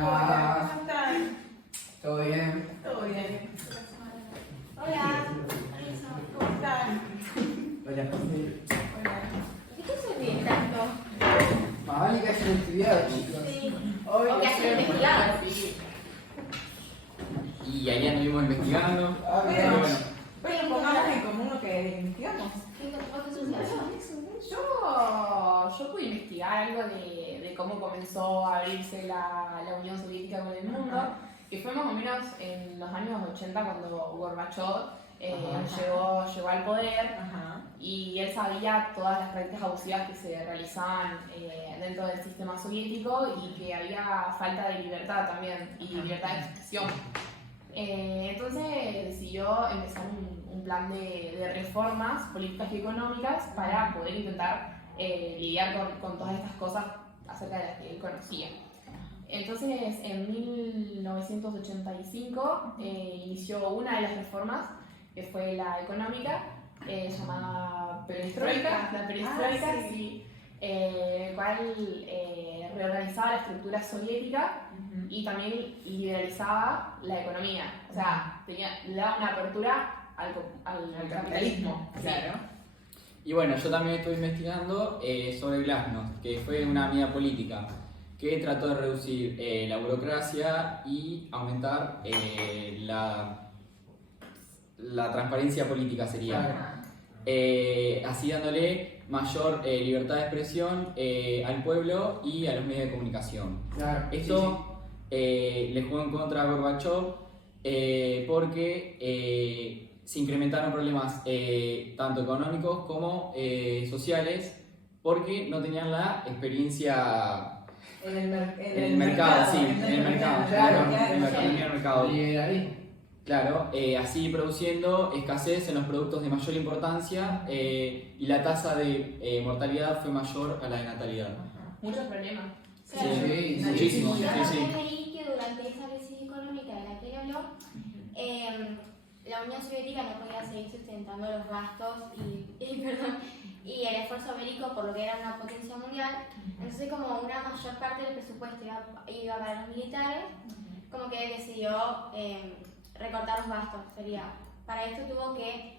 Hola, ¿cómo están? ¿todo bien? Todo bien. Hola, ¿cómo están? Hola, José. Hola. ¿Qué te haces bien tanto? Más vale que hayan estudiado, chicos. Sí. Hoy O que hayan investigado. Y ahí anduvimos investigando. Ah, bien. Bueno, pongamos en común lo que investigamos. Yo pude investigar algo de cómo comenzó a abrirse la Unión Soviética con el mundo, que fue más o menos en los años 80 cuando Gorbachev llegó al poder. Y él sabía todas las prácticas abusivas que se realizaban dentro del sistema soviético y que había falta de libertad también y libertad de expresión. Entonces decidió empezar un plan de reformas políticas y económicas para poder intentar lidiar con todas estas cosas acerca de las que él conocía. Entonces, en 1985 inició una de las reformas, que fue la económica, llamada Perestroika, la Perestroika, sí. El cual reorganizaba la estructura soviética y también liberalizaba la economía. O sea, le daba una apertura al capitalismo. Claro. Y bueno, yo también estuve investigando sobre Glasnost, que fue una medida política que trató de reducir la burocracia y aumentar la transparencia política sería. Así dándole mayor libertad de expresión al pueblo y a los medios de comunicación. Claro. Esto le jugó en contra a Gorbachev porque se incrementaron problemas tanto económicos como sociales porque no tenían la experiencia En el mercado, sí, en el mercado, Claro, en la economía del mercado. Liberalismo. Claro, así produciendo escasez en los productos de mayor importancia y la tasa de mortalidad fue mayor a la de natalidad. Muchos problemas. Claro. Sí, Muchísimo, Yo sí, también sí. leí que durante esa crisis económica de la que él habló, la Unión Soviética no podía seguir sustentando los gastos y el esfuerzo bélico por lo que era una potencia mundial. Entonces, como una mayor parte del presupuesto iba para los militares, como que decidió recortar los gastos. Para esto tuvo que...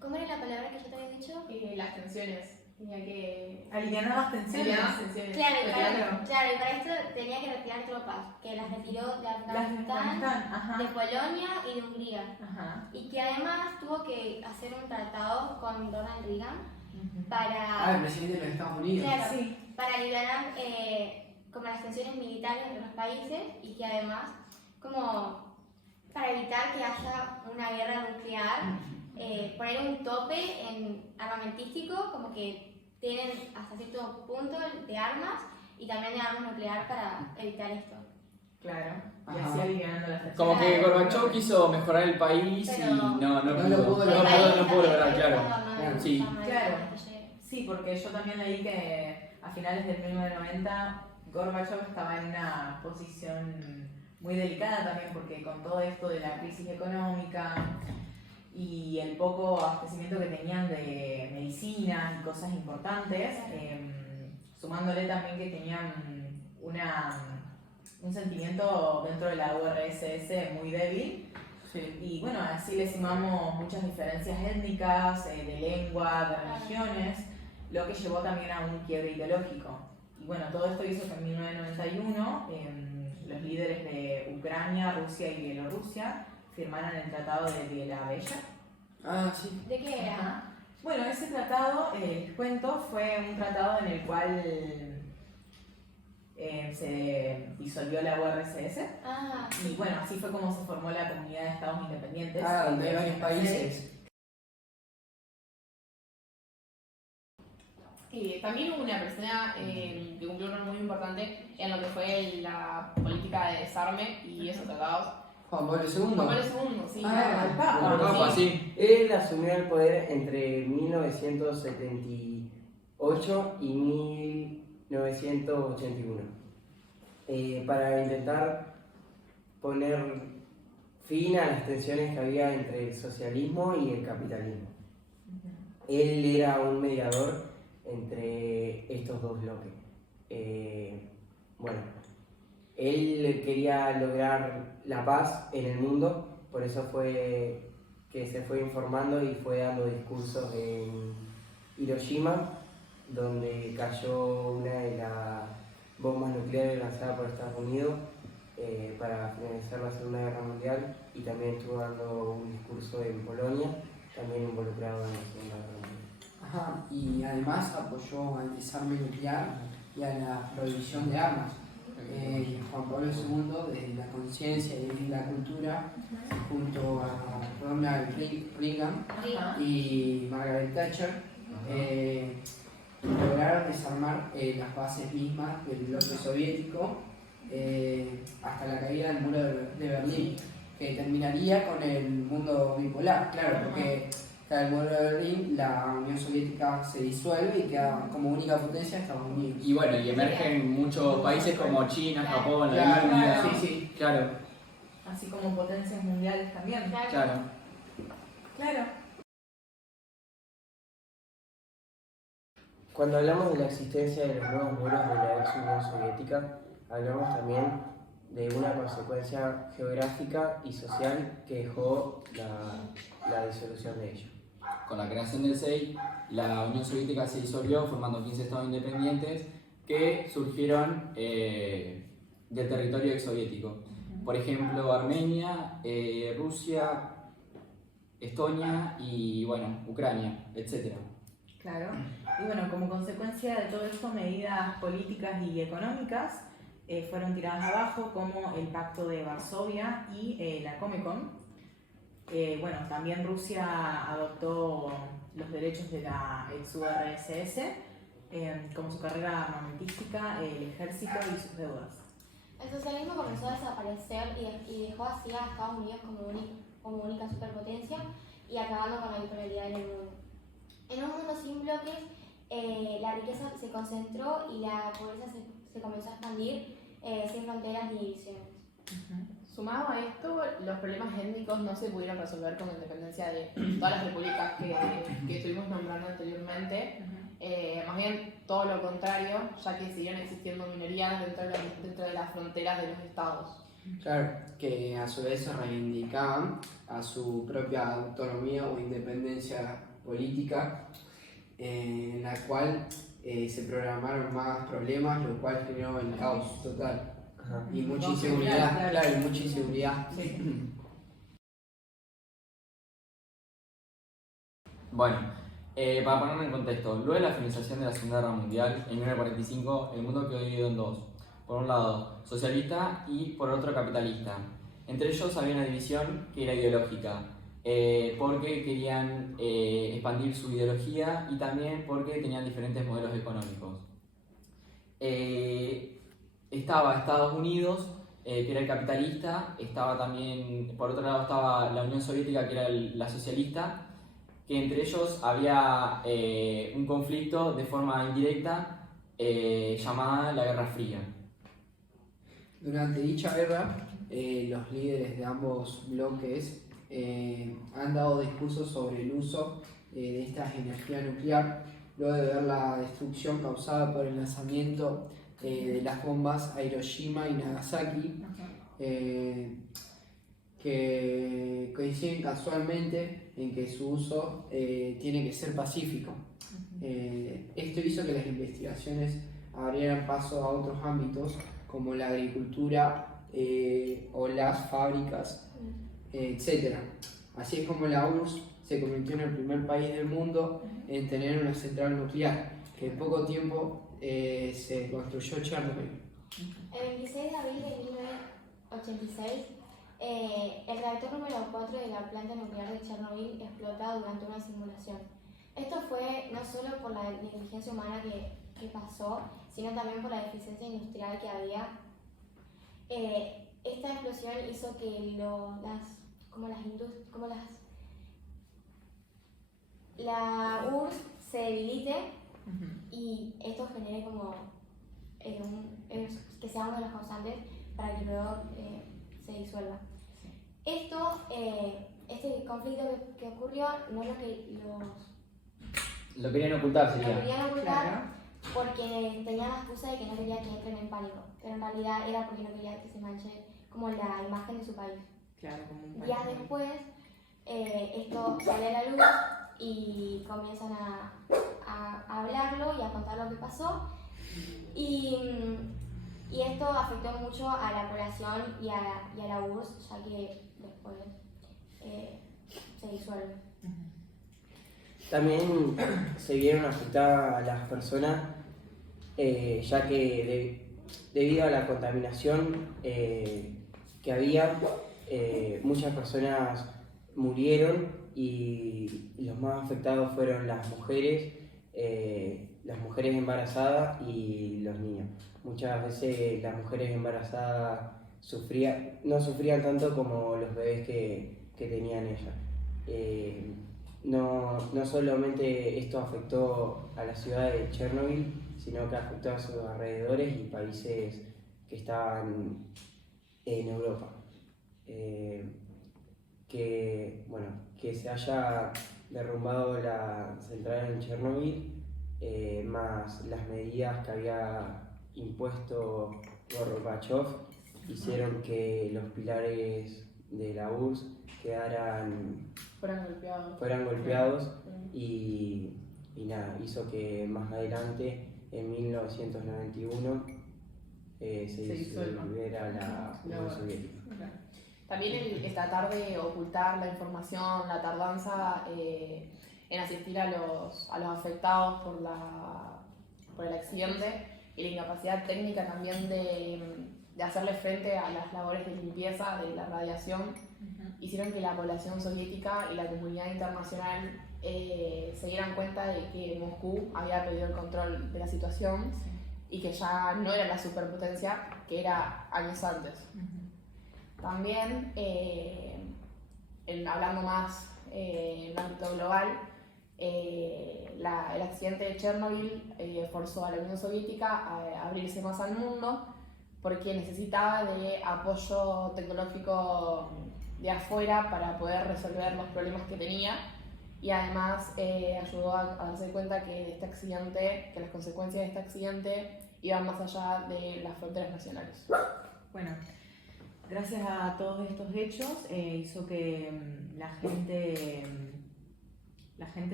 ¿cómo era la palabra que yo te había dicho? Las tensiones. Tenía que Aliviar las tensiones. aliviar las tensiones. Claro, y Claro. para esto tenía que retirar tropas, que las retiró de Las de Afganistán, Afganistán, de Polonia y de Hungría. Ajá. Y que además tuvo que hacer un tratado con Ronald Reagan Ah, el para, presidente de los Estados Unidos. claro, Sí. para aliviar como las tensiones militares entre los países y que además como para evitar que haya una guerra nuclear, poner un tope en armamentístico, como que tienen hasta cierto punto de armas y también de armas nuclear para evitar esto. Claro. Y Ajá. así aliviando las tensiones. Como que Gorbachev quiso mejorar el país Pero y no lo pudo lograr, claro. Sí. Claro. Sí, porque yo también leí que a finales del 1990 Gorbachev estaba en una posición muy delicada también porque con todo esto de la crisis económica y el poco abastecimiento que tenían de medicinas y cosas importantes, sumándole también que tenían un sentimiento dentro de la URSS muy débil. Sí. Y bueno, así le sumamos muchas diferencias étnicas, de lengua, de religiones, lo que llevó también a un quiebre ideológico. Y bueno, todo esto hizo que en 1991 los líderes de Ucrania, Rusia y Bielorrusia firmaran el Tratado de Biela-Bella. Ah, sí. ¿De qué era? Ajá. Bueno, ese tratado, les cuento, fue un tratado en el cual se disolvió la URSS. Ah, Y bueno, así fue como se formó la Comunidad de Estados Independientes. Ah, donde hay varios países. También hubo una persona que cumplió un rol muy importante en lo que fue la política de desarme y esos tratados. Juan Pablo II. Juan Pablo II, sí. Ah, el Papa. Bueno, Papa, sí. Él asumió el poder entre 1978 y 1981 para intentar poner fin a las tensiones que había entre el socialismo y el capitalismo. Él era un mediador entre estos dos bloques. Bueno, Él quería lograr la paz en el mundo, por eso fue que se fue informando y fue dando discursos en Hiroshima, donde cayó una de las bombas nucleares lanzadas por Estados Unidos para finalizar la Segunda Guerra Mundial, y también estuvo dando un discurso en Polonia, también involucrado en la Segunda Guerra Mundial. Ajá, y además apoyó al desarme nuclear y a la prohibición de armas. Juan Pablo II, desde la conciencia y desde la cultura, junto a Ronald Reagan Ajá. y Margaret Thatcher, lograron desarmar las bases mismas del bloque soviético hasta la caída del muro de Berlín, que terminaría con el mundo bipolar, claro, porque cae el muro de Berlín, la Unión Soviética se disuelve y queda como única potencia Estados Unidos. Y bueno, y emergen muchos países como China, Japón, la Claro, India. sí. Claro, Así como potencias mundiales también. claro. Claro. Cuando hablamos de la existencia de los nuevos muros de la ex Unión Soviética, hablamos también de una consecuencia geográfica y social que dejó la disolución de ellos. Con la creación del SEI, la Unión Soviética se disolvió formando 15 estados independientes que surgieron del territorio exsoviético. Por ejemplo, Armenia, Rusia, Estonia y bueno, Ucrania, etc. Claro. Y bueno, como consecuencia de todo esto, medidas políticas y económicas fueron tiradas abajo, como el Pacto de Varsovia y la Comecon. Bueno, también Rusia adoptó los derechos de la ex-URSS, como su carrera armamentística, el ejército y sus deudas. El socialismo comenzó a desaparecer y dejó así a Estados Unidos como única superpotencia y acabando con la bipolaridad en el mundo. En un mundo sin bloques, la riqueza se concentró y la pobreza se comenzó a expandir sin fronteras ni divisiones. Sumado a esto, los problemas étnicos no se pudieron resolver con la independencia de todas las repúblicas que estuvimos nombrando anteriormente. Más bien todo lo contrario, ya que siguieron existiendo minorías dentro de las fronteras de los estados. Claro, que a su vez se reivindicaban a su propia autonomía o independencia política, en la cual se programaron más problemas, lo cual generó el caos total. Ajá. Y mucha No, inseguridad, claro. claro, y mucha inseguridad. Sí. Bueno, para ponerlo en contexto, luego de la finalización de la Segunda Guerra Mundial, en 1945, el mundo quedó dividido en dos. Por un lado, socialista y por otro, capitalista. Entre ellos había una división que era ideológica, porque querían expandir su ideología y también porque tenían diferentes modelos económicos. Estaba Estados Unidos, que era el capitalista, estaba también, por otro lado estaba la Unión Soviética, que era la socialista, que entre ellos había un conflicto de forma indirecta llamada la Guerra Fría. Durante dicha guerra, los líderes de ambos bloques han dado discursos sobre el uso de esta energía nuclear, luego de ver la destrucción causada por el lanzamiento de las bombas a Hiroshima y Nagasaki, que coinciden casualmente en que su uso tiene que ser pacífico. Esto hizo que las investigaciones abrieran paso a otros ámbitos como la agricultura o las fábricas, etc. Así es como la URSS se convirtió en el primer país del mundo en tener una central nuclear, que en poco tiempo se construyó Chernobyl. El 26 de abril de 1986, el reactor número 4 de la planta nuclear de Chernobyl explota durante una simulación. Esto fue no solo por la negligencia humana que pasó, sino también por la deficiencia industrial que había. Esta explosión hizo que la URSS se debilite y esto genere como que sea uno de los causantes para que luego se disuelva. Este conflicto que ocurrió no es lo que Lo querían ocultar, lo sería. querían ocultar, Claro. porque tenían la excusa de que no quería que entren en pánico, pero en realidad era porque no quería que se manche como la imagen de su país. Claro, como un Días país. después, esto sale a la luz y comienzan a hablarlo y a contar lo que pasó. Y esto afectó mucho a la población y a la URSS, ya que después se disuelve. También se vieron afectadas a las personas, ya que debido a la contaminación que había, muchas personas murieron y los más afectados fueron las mujeres embarazadas y los niños. Muchas veces las mujeres embarazadas no sufrían tanto como los bebés que tenían ellas. No solamente esto afectó a la ciudad de Chernobyl, sino que afectó a sus alrededores y países que estaban en Europa. Que se haya derrumbado la central en Chernobyl, más las medidas que había impuesto Gorbachev, hicieron que los pilares de la URSS fueran golpeados y nada, hizo que más adelante, en 1991, se disolviera la Unión Soviética. También el tratar de ocultar la información, la tardanza en asistir a los afectados por el accidente y la incapacidad técnica también de hacerle frente a las labores de limpieza de la radiación, hicieron que la población soviética y la comunidad internacional se dieran cuenta de que Moscú había perdido el control de la situación y que ya no era la superpotencia que era años antes. También, hablando más en ámbito global, el accidente de Chernobyl forzó a la Unión Soviética a abrirse más al mundo porque necesitaba de apoyo tecnológico de afuera para poder resolver los problemas que tenía, y además ayudó a darse cuenta que las consecuencias de este accidente iban más allá de las fronteras nacionales. Bueno, gracias a todos estos hechos hizo que la gente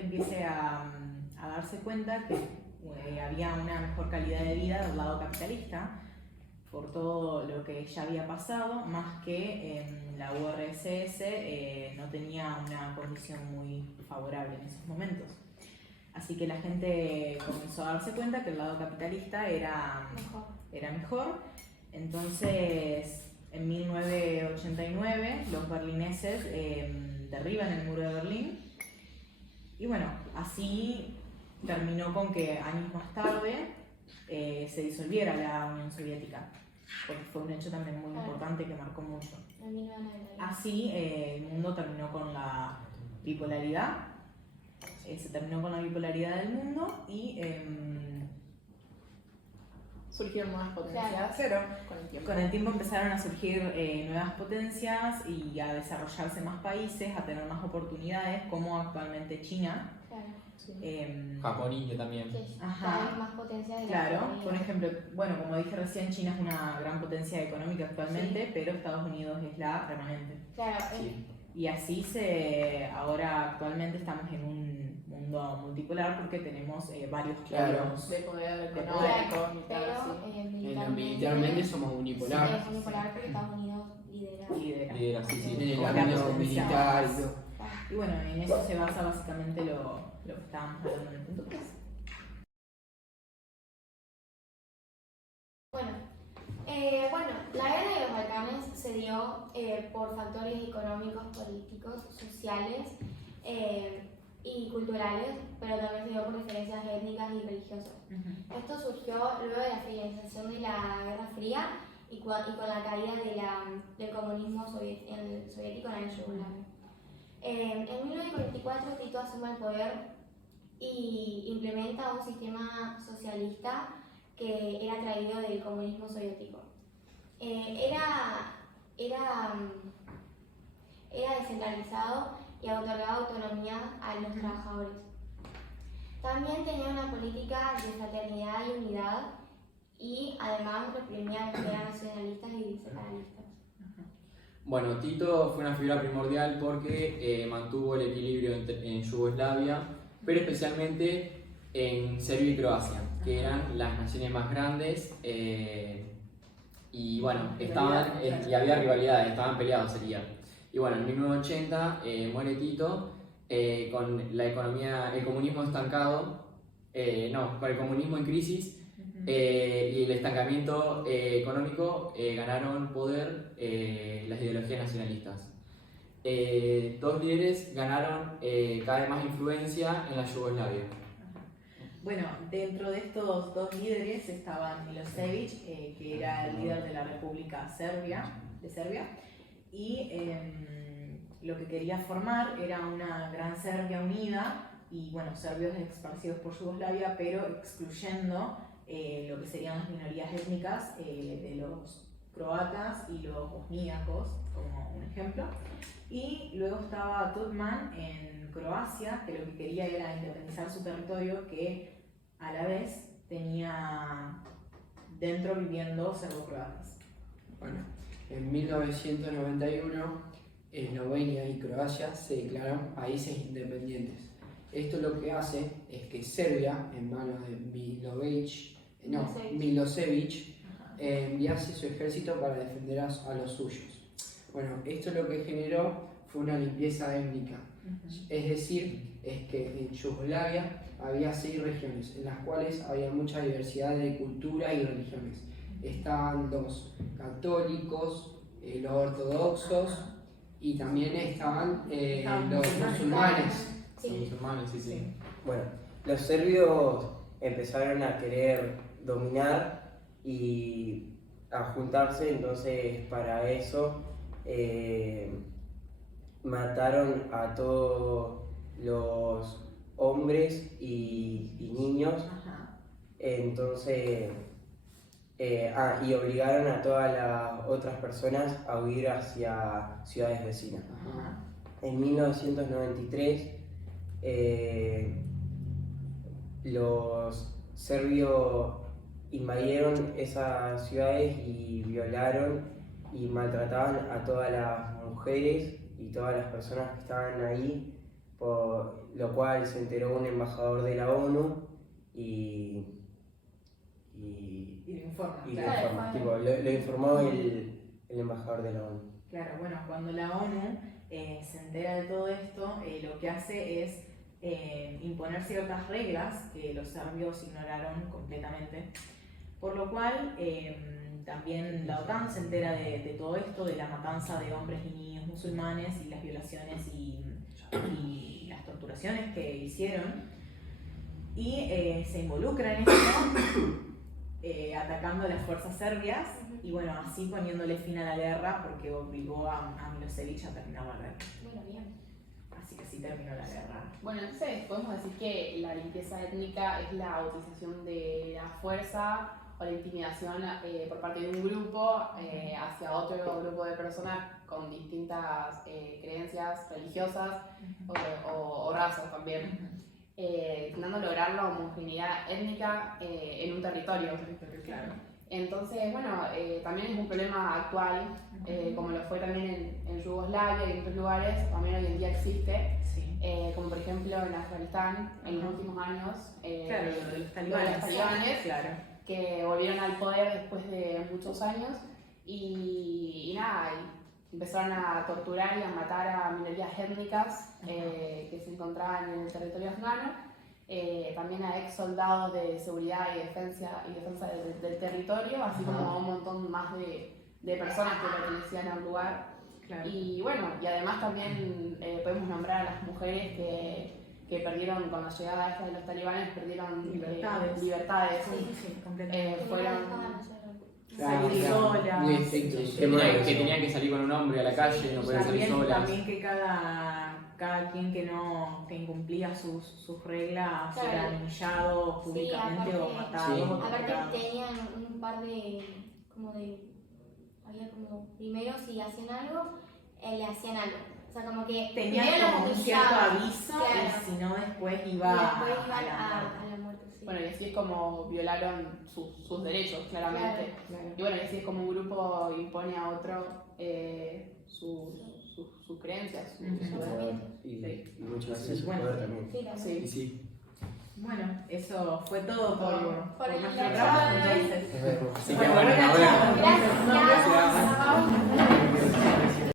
empiece a darse cuenta que había una mejor calidad de vida del lado capitalista por todo lo que ya había pasado, más que la URSS no tenía una condición muy favorable en esos momentos. Así que la gente comenzó a darse cuenta que el lado capitalista era mejor. Entonces, en 1989, los berlineses derriban el muro de Berlín. Y bueno, así terminó con que años más tarde se disolviera la Unión Soviética, porque fue un hecho también muy importante que marcó mucho. Así el mundo terminó con la bipolaridad, se terminó con la bipolaridad del mundo y surgieron nuevas potencias con el tiempo empezaron a surgir nuevas potencias y a desarrollarse más países, a tener más oportunidades, como actualmente China. Japón, India también. Cada vez más potencia de la Claro, economía. por ejemplo, bueno, como dije recién, China es una gran potencia económica actualmente, pero Estados Unidos es la remanente. Claro, Sí. Y así ahora actualmente estamos en un mundo multipolar porque tenemos varios Claro. polos. de poder De económico, militar, sí. Militarmente somos Sí, unipolares. es unipolar porque Estados Unidos lidera. Lidera, sí, sí. En el Como ámbito la potencia militar y más. todo. Y bueno, en eso se basa básicamente lo que estábamos hablando en el punto 3. Bueno, la guerra de los Balcanes se dio por factores económicos, políticos, sociales y culturales, pero también se dio por diferencias étnicas y religiosas. Esto surgió luego de la finalización de la Guerra Fría y con la caída del comunismo soviético en el Yugoslavia. En 1944 Tito asume el poder y implementa un sistema socialista que era traído del comunismo soviético. Era descentralizado y otorgaba autonomía a los trabajadores. También tenía una política de fraternidad y unidad y además reprimía a los que eran nacionalistas y separatistas. Bueno, Tito fue una figura primordial porque mantuvo el equilibrio en Yugoslavia, pero especialmente en Serbia y Croacia, que eran las naciones más grandes y bueno, y había rivalidades, estaban peleados sería. Y bueno, en 1980 muere Tito con la economía, el comunismo estancado, con el comunismo en crisis. Y el estancamiento económico ganaron poder las ideologías nacionalistas. Dos líderes ganaron cada vez más influencia en la Yugoslavia. Bueno, dentro de estos dos líderes estaban Milosevic, que era el líder de la República de Serbia, y lo que quería formar era una gran Serbia unida y bueno, serbios esparcidos por Yugoslavia, pero excluyendo lo que serían las minorías étnicas de los croatas y los bosníacos, como un ejemplo. Y luego estaba Tudjman en Croacia, que lo que quería era independizar su territorio, que a la vez tenía dentro viviendo serbocroatas. Bueno, en 1991 Eslovenia y Croacia se declararon países independientes. Esto lo que hace es que Serbia, en manos de Milosevic, enviase su ejército para defender a los suyos. Bueno, esto lo que generó fue una limpieza étnica. Es decir, es que en Yugoslavia había 6 regiones, en las cuales había mucha diversidad de cultura y religiones. Estaban los católicos, los ortodoxos y también estaban los musulmanes. Los musulmanes, sí. Bueno, los serbios empezaron a querer dominar y a juntarse, entonces para eso mataron a todos los hombres y niños. Entonces y obligaron a todas las otras personas a huir hacia ciudades vecinas. En 1993 los serbios invadieron esas ciudades y violaron y maltrataban a todas las mujeres y todas las personas que estaban ahí, por lo cual se enteró un embajador de la ONU y lo informa. Lo informó el embajador de la ONU. Claro, bueno, cuando la ONU se entera de todo esto, lo que hace es imponer ciertas reglas que los serbios ignoraron completamente, por lo cual también la OTAN se entera de todo esto, de la matanza de hombres y niños musulmanes y las violaciones y las torturaciones que hicieron, y se involucra en esto atacando a las fuerzas serbias y bueno, así poniéndole fin a la guerra porque obligó a Milosevic a terminar la guerra. Bueno, bien. Así que sí terminó la guerra. Bueno, entonces podemos decir que la limpieza étnica es la utilización de la fuerza o la intimidación por parte de un grupo hacia otro grupo de personas con distintas creencias religiosas o razas también, intentando lograr la homogeneidad étnica en un territorio. Claro. Entonces, bueno, también es un problema actual, como lo fue también en Yugoslavia y en otros lugares, también hoy en día existe, Sí. como por ejemplo en Afganistán, en los últimos años, Claro, lo de los talibanes. Claro. que volvieron al poder después de muchos años y nada, y empezaron a torturar y a matar a minorías étnicas que se encontraban en el territorio afgano, también a ex soldados de seguridad y defensa del territorio, así como a un montón más de personas que pertenecían a un lugar. Claro. Y bueno, y además también podemos nombrar a las mujeres que perdieron, con la llegada esta de los talibanes, perdieron libertades. Sí, completamente. Fueron Salir solas. muy estrictos. Que tenían que salir con un hombre a la calle, no podían salir solas. También que cada quien que incumplía sus reglas Claro. era humillado públicamente aparte- o matado. Sí. o Aparte torturado. tenían un par había como, primero si hacían algo, le hacían algo. O sea, como que Tenía primero como un los cierto humillaban, aviso claro, y si no después y iba después iban a la muerte. a la muerte. Sí. Bueno, y así es como violaron sus derechos, claramente. Y bueno, y así es como un grupo impone a otro sus creencias, sus Pensamientos. Y Sí. muchas veces su Bueno, poder también. Sí, también. Y sí. Bueno, eso fue todo por Por el nuestro trabajo trabajo de hoy. entonces. Nos vemos. Así que bueno,